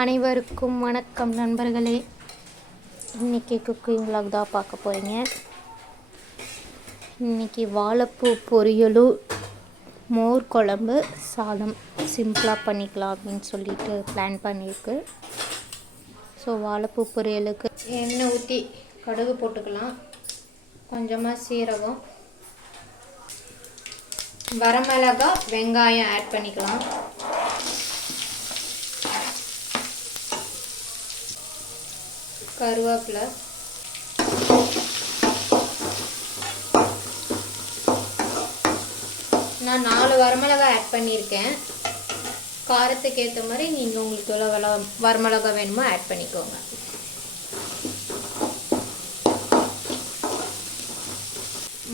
அனைவருக்கும் வணக்கம் நண்பர்களே. இன்றைக்கி குக்கிங் vlog தான் பார்க்க போகிறீங்க இன்றைக்கி வாழைப்பூ பொரியலும் மோர் குழம்பு சாதம். சிம்பிளாக பண்ணிக்கலாம் அப்படின்னு சொல்லிட்டு பிளான் பண்ணியிருக்கு ஸோ வாழைப்பூ பொரியலுக்கு எண்ணெய் ஊற்றி கடுகு போட்டுக்கலாம். கொஞ்சமாக சீரகம் வரமிளகா வெங்காயம் ஆட் பண்ணிக்கலாம். கருவேப்பிலை. நான் நாலு வரமிளகா ஆட் பண்ணியிருக்கேன். காரத்துக்கு ஏற்ற மாதிரி நீங்கள் உங்களுக்கு எவ்வளோ வரமிளகா வேணுமோ ஆட் பண்ணிக்கோங்க.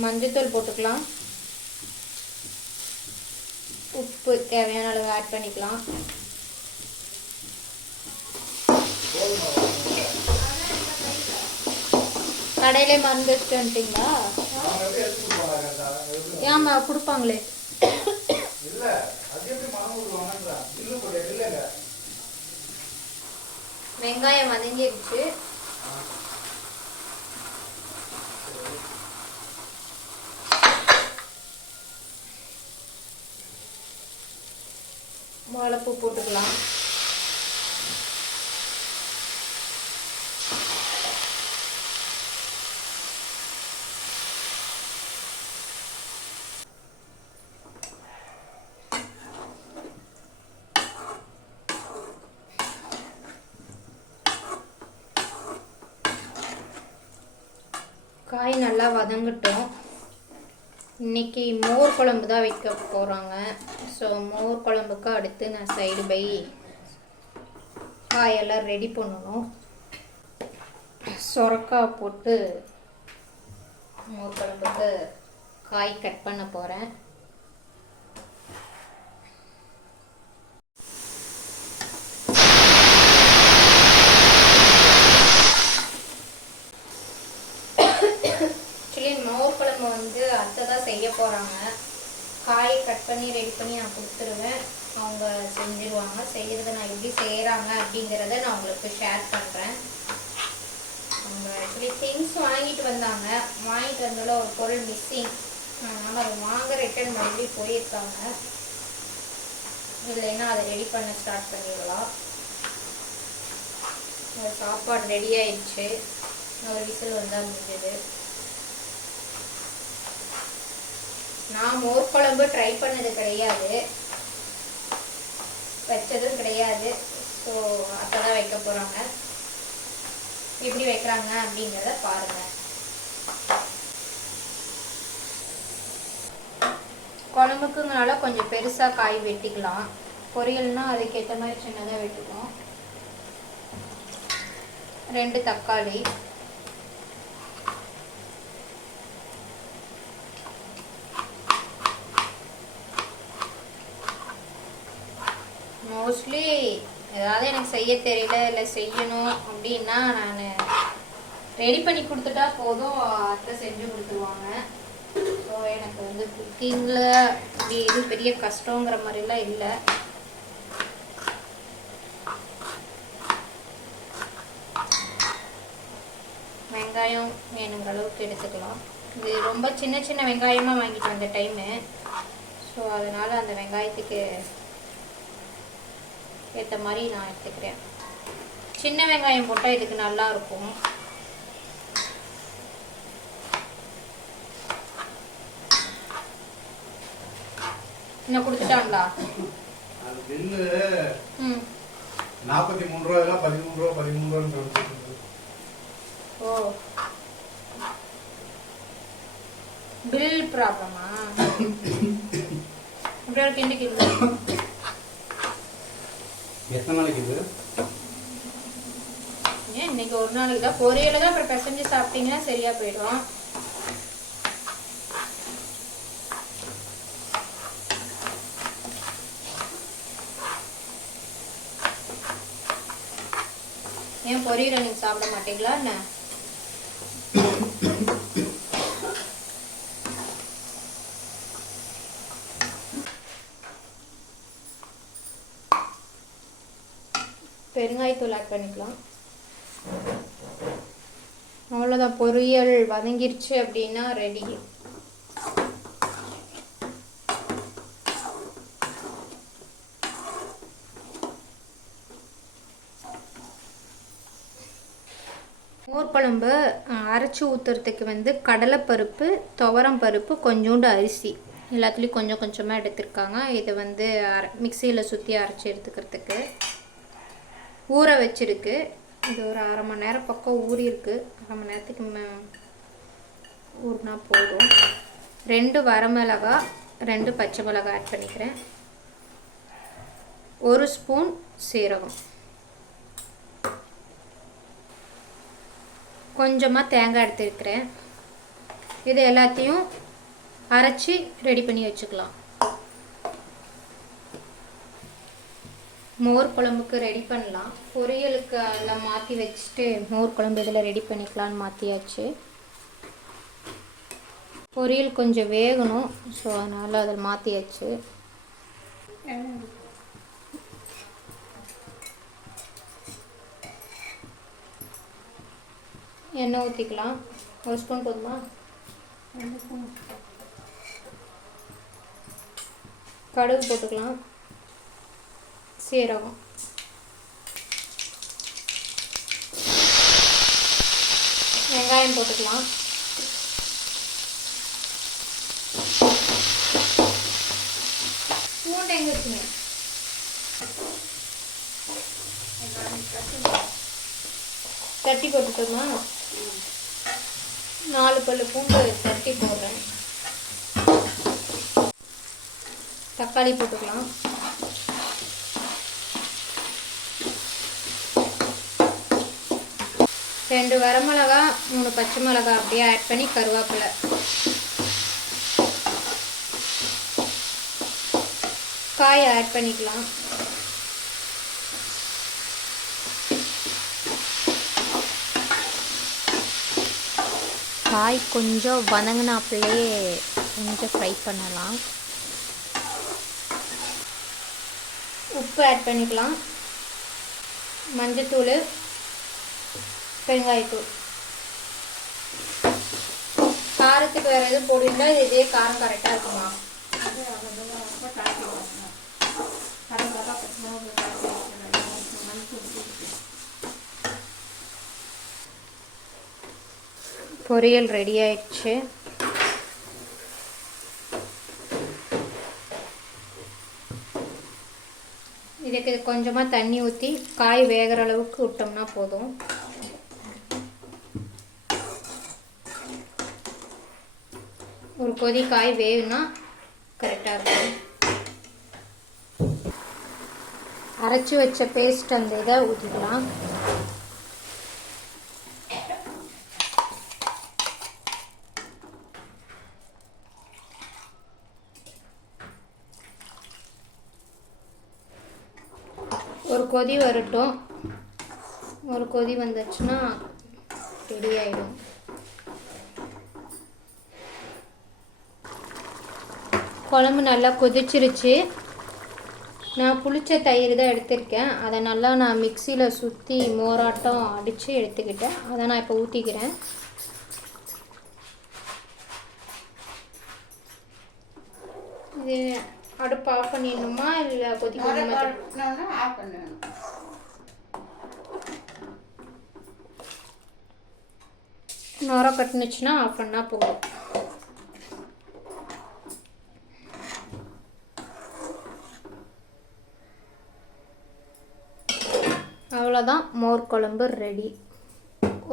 மஞ்சத்தூள் போட்டுக்கலாம். உப்பு தேவையான அளவு ஆட் பண்ணிக்கலாம். கடையிலே மருந்து வச்சுட்டு வந்துட்டீங்களா? ஏமா கொடுப்பாங்களே. வெங்காயம் வதங்கிருச்சு. வாழைப்பூ போட்டுக்கலாம். காய் நல்லா வதங்கட்டும். இன்னைக்கு மோர் குழம்பு தான் வைக்க போகிறாங்க ஸோ மோர் குழம்புக்கு அடுத்து நான் சைடு பை காயெல்லாம் ரெடி பண்ணணும். சொரக்காய் போட்டு மோர் குழம்புக்கு காய் கட் பண்ண போகிறேன் ஆக்சுவலி மோர் குழம்பு வந்து அத்தை தான் செய்ய போகிறாங்க காய் கட் பண்ணி ரெடி பண்ணி நான் கொடுத்துருவேன். அவங்க செஞ்சிருவாங்க. செய்கிறத நான் எப்படி செய்கிறாங்க அப்படிங்கிறத நான் உங்களுக்கு ஷேர் பண்ணுறேன் அவங்க ஆக்சுவலி திங்ஸ் வாங்கிட்டு வந்தாங்க. வாங்கிட்டு வந்தாலும் ஒரு பொருள் மிஸ்ஸிங் அதனால் அதை வாங்க ரிட்டர்ன் மறுபடியும் போயிருக்காங்க. இல்லைன்னா அதை ரெடி பண்ண ஸ்டார்ட் பண்ணிடலாம். ஒரு சாப்பாடு ரெடி ஆயிடுச்சு. ஒரு விசில் வந்தால் முடிஞ்சது. நான் மோர் குழம்பு ட்ரை பண்ணது கிடையாது. வச்சதும் கிடையாது. ஸோ அப்போ தான் வைக்க போகிறாங்க எப்படி வைக்கிறாங்க அப்படிங்கிறத பாருங்கள் குழம்புக்குங்கனால கொஞ்சம் பெருசாக காய் வெட்டிக்கலாம். பொரியல்னா அதுக்கேற்ற மாதிரி சின்னதாக வெட்டுக்கும் ரெண்டு தக்காளி. மோஸ்ட்லி ஏதாவது எனக்கு செய்ய தெரியல இல்லை செய்யணும் அப்படின்னா நான் ரெடி பண்ணி கொடுத்துட்டா போதும் அத்தை செஞ்சு கொடுத்துருவாங்க. ஸோ எனக்கு வந்து குக்கிங்கில் இப்படி இது பெரிய கஷ்டங்கிற மாதிரிலாம் இல்லை. வெங்காயம் வேணுங்கிற அளவுக்கு எடுத்துக்கலாம். இது ரொம்ப சின்ன சின்ன வெங்காயமாக வாங்கிட்டு வந்த டைமு ஸோ அதனால் அந்த வெங்காயத்துக்கு ஏற்ற மாதிரி நான் எடுத்துக்கிறேன். சின்ன வெங்காயம் போட்டால் இதுக்கு நல்லா இருக்கும். இன்னும் கொடுத்துட்டாங்களா? நாற்பத்தி மூணு ரூபாயெல்லாம் பதிமூணு ரூபா பதிமூணு காமிச்சிட்டு ஓ. பில் ப்ராப்ளமா அப்படியே கிண்டி கிண்டி எத்தனை நாளைக்கு இது? ஏன் இன்னைக்கு ஒரு நாளைக்கு தான்? பொரியல தான் அப்புறம் பிசைஞ்சு சாப்பிட்டீங்கன்னா சரியா போயிடும். ஏன் பொரியல நீங்க சாப்பிட மாட்டீங்களா என்ன? பெருங்காயத்தூள் ஆட் பண்ணிக்கலாம். அவ்வளோதான் பொரியல் வதங்கிருச்சு அப்படின்னா ரெடி குழம்பு அரைச்சி ஊற்றுறதுக்கு வந்து கடலைப்பருப்பு துவரம் பருப்பு கொஞ்சோண்டு அரிசி. எல்லாத்துலேயும் கொஞ்சம் கொஞ்சமாக எடுத்திருக்காங்க. இது வந்து அரை மிக்சியில் சுற்றி அரைச்சி எடுத்துக்கிறதுக்கு. ஊற வச்சிருக்கு. இது ஒரு அரை மணி நேரம் பக்கம் ஊறியிருக்கு. அரை மணி நேரத்துக்கு மே- ஊறினா போதும். ரெண்டு வரமிளகா ரெண்டு பச்சை மிளகாய் ஆட் பண்ணிக்கிறேன். ஒரு ஸ்பூன் சீரகம். கொஞ்சமாக தேங்காய் எடுத்துருக்கிறேன் இது எல்லாத்தையும் அரைச்சி ரெடி பண்ணி வச்சுக்கலாம். மோர் குழம்புக்கு ரெடி பண்ணலாம். பொரியலுக்கு எல்லாம் மாற்றி வச்சுட்டு மோர் குழம்பு இதில் ரெடி பண்ணிக்கலான்னு மாற்றியாச்சு பொரியல் கொஞ்சம் வேகணும் ஸோ அதனால் அதில் மாற்றியாச்சு எண்ணெய் ஊற்றிக்கலாம் ஒரு ஸ்பூன் போதுமா? கடுகு போட்டுக்கலாம். சீரகம் வெங்காயம் போட்டுக்கலாம். பூண்டு எங்கே வச்சுங்க? தட்டி போட்டுக்கோமா நாலு பல்லு பூண்டு தட்டி போடுறேன். தக்காளி போட்டுக்கலாம். ரெண்டு வரமிளகா மூணு பச்சை மிளகா அப்படியே ஆட் பண்ணி கருவேப்பிலை. காய் ஆட் பண்ணிக்கலாம். காய் கொஞ்சம் வதங்கினாப்புலேயே கொஞ்சம் ஃப்ரை பண்ணலாம். உப்பு ஆட் பண்ணிக்கலாம். மஞ்சத்தூள் பெருங்காயத்தூள் காரத்துக்கு வேறு எதுவும் போடுவீங்களா? இது இதே காரம் கரெக்டாக இருக்குமா? பொரியல் ரெடி ஆயிடுச்சு. இதுக்கு கொஞ்சமாக தண்ணி ஊற்றி காய் வேகிற அளவுக்கு விட்டோம்னா போதும். கொதி காய் வேகுனா கரெக்டாக இருக்கும். அரைச்சி வச்ச பேஸ்ட் அந்த இதை ஊற்றிக்கலாம் ஒரு கொதி வரட்டும். ஒரு கொதி வந்துச்சுன்னா ரெடி ஆயிடும். குழம்பு நல்லா கொதிச்சிருச்சு. நான் புளிச்ச தயிர் தான் எடுத்திருக்கேன். அதை நல்லா நான் மிக்சியில் சுற்றி மோராட்டம் அடித்து எடுத்துக்கிட்டேன். அதை நான் இப்போ ஊற்றிக்கிறேன் இது அடுப்பு ஆஃப் பண்ணிடணுமா? இல்லை கொதிக்கணுமா? ஆஃப் பண்ணணும் நுர கட்டுனுச்சுன்னா ஆஃப் பண்ணால் போதும். அவ்வளோதான் மோர் குழம்பு ரெடி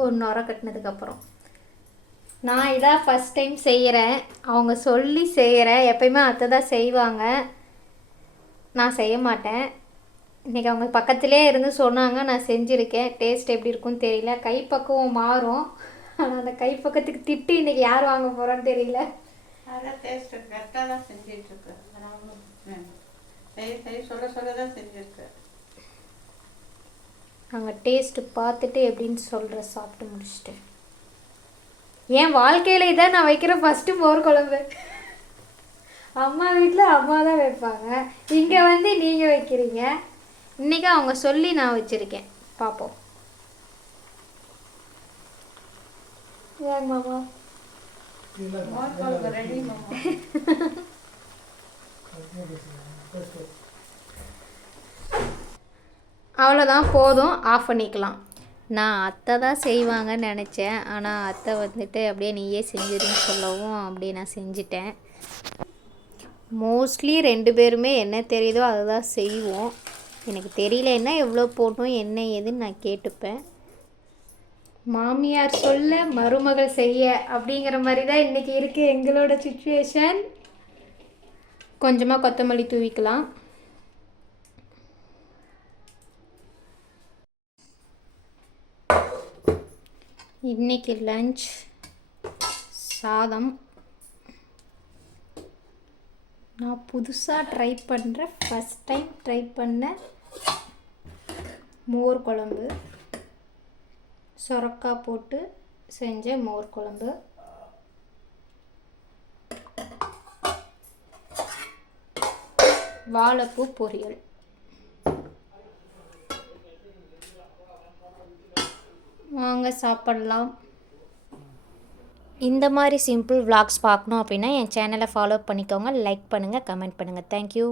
ஒரு நுர கட்டினதுக்கப்புறம். நான் இதான் ஃபஸ்ட் டைம் செய்கிறேன் அவங்க சொல்லி செய்கிறேன் எப்பயுமே அத்தை தான் செய்வாங்க. நான் செய்ய மாட்டேன். இன்றைக்கி அவங்க பக்கத்திலே இருந்து சொன்னாங்க நான் செஞ்சுருக்கேன். டேஸ்ட் எப்படி இருக்கும்னு தெரியல. கைப்பக்குவம் மாறும். ஆனால் அந்த கைப்பக்கத்துக்கு திட்டு இன்றைக்கி யார் வாங்க போகிறோன்னு தெரியல. டேஸ்ட் கரெக்டாக தான் செஞ்சிட்டு இருக்கு. செய்ய செய்ய சொல்ல சொல்ல தான் செஞ்சிருக்கு. நாங்கள் டேஸ்ட்டு பார்த்துட்டு எப்படின்னு சொல்கிற சாப்பிட்டு முடிச்சுட்டு என் வாழ்க்கையில் இதான் நான் வைக்கிற ஃபஸ்ட்டு மோர் குழம்பு. அம்மா வீட்டில் அம்மா தான் வைப்பாங்க. இங்கே வந்து நீங்கள் வைக்கிறீங்க. இன்றைக்கி அவங்க சொல்லி நான் வச்சுருக்கேன். பார்ப்போம். ஏங்க மாமா? மோர் குழம்பு ரெடி மாமா. அவ்வளோதான் போதும் ஆஃப் பண்ணிக்கலாம். நான் அத்தை தான் செய்வாங்கன்னு நினச்சேன். ஆனால் அத்தை வந்துட்டு அப்படியே நீயே செஞ்சிருன்னு சொல்லவும் அப்படியே நான் செஞ்சிட்டேன். மோஸ்ட்லி ரெண்டு பேருமே என்ன தெரியுதோ அதை தான் செய்வோம். எனக்கு தெரியலன்னா எவ்வளோ போடணும் என்ன ஏதுன்னு நான் கேட்டுப்பேன். மாமியார் சொல்ல மருமகள் செய்ய அப்படிங்கிற மாதிரி தான் இன்றைக்கி இருக்குது எங்களோட சுச்சுவேஷன் கொஞ்சமாக கொத்தமல்லி தூவிக்கலாம். இன்னைக்கு லஞ்ச் சாதம். நான் புதுசாக ட்ரை பண்ணுறேன் ஃபஸ்ட் டைம் ட்ரை பண்ண மோர் குழம்பு. சொரக்காய் போட்டு செஞ்ச மோர் குழம்பு. வாழைப்பூ பொரியல். வாங்க சாப்பிடலாம். இந்த மாதிரி சிம்பிள் விளாக்ஸ் பார்க்கணும் அப்படின்னா என் சேனலை ஃபாலோ பண்ணிக்கோங்க லைக் பண்ணுங்கள் கமெண்ட் பண்ணுங்கள் தேங்க்யூ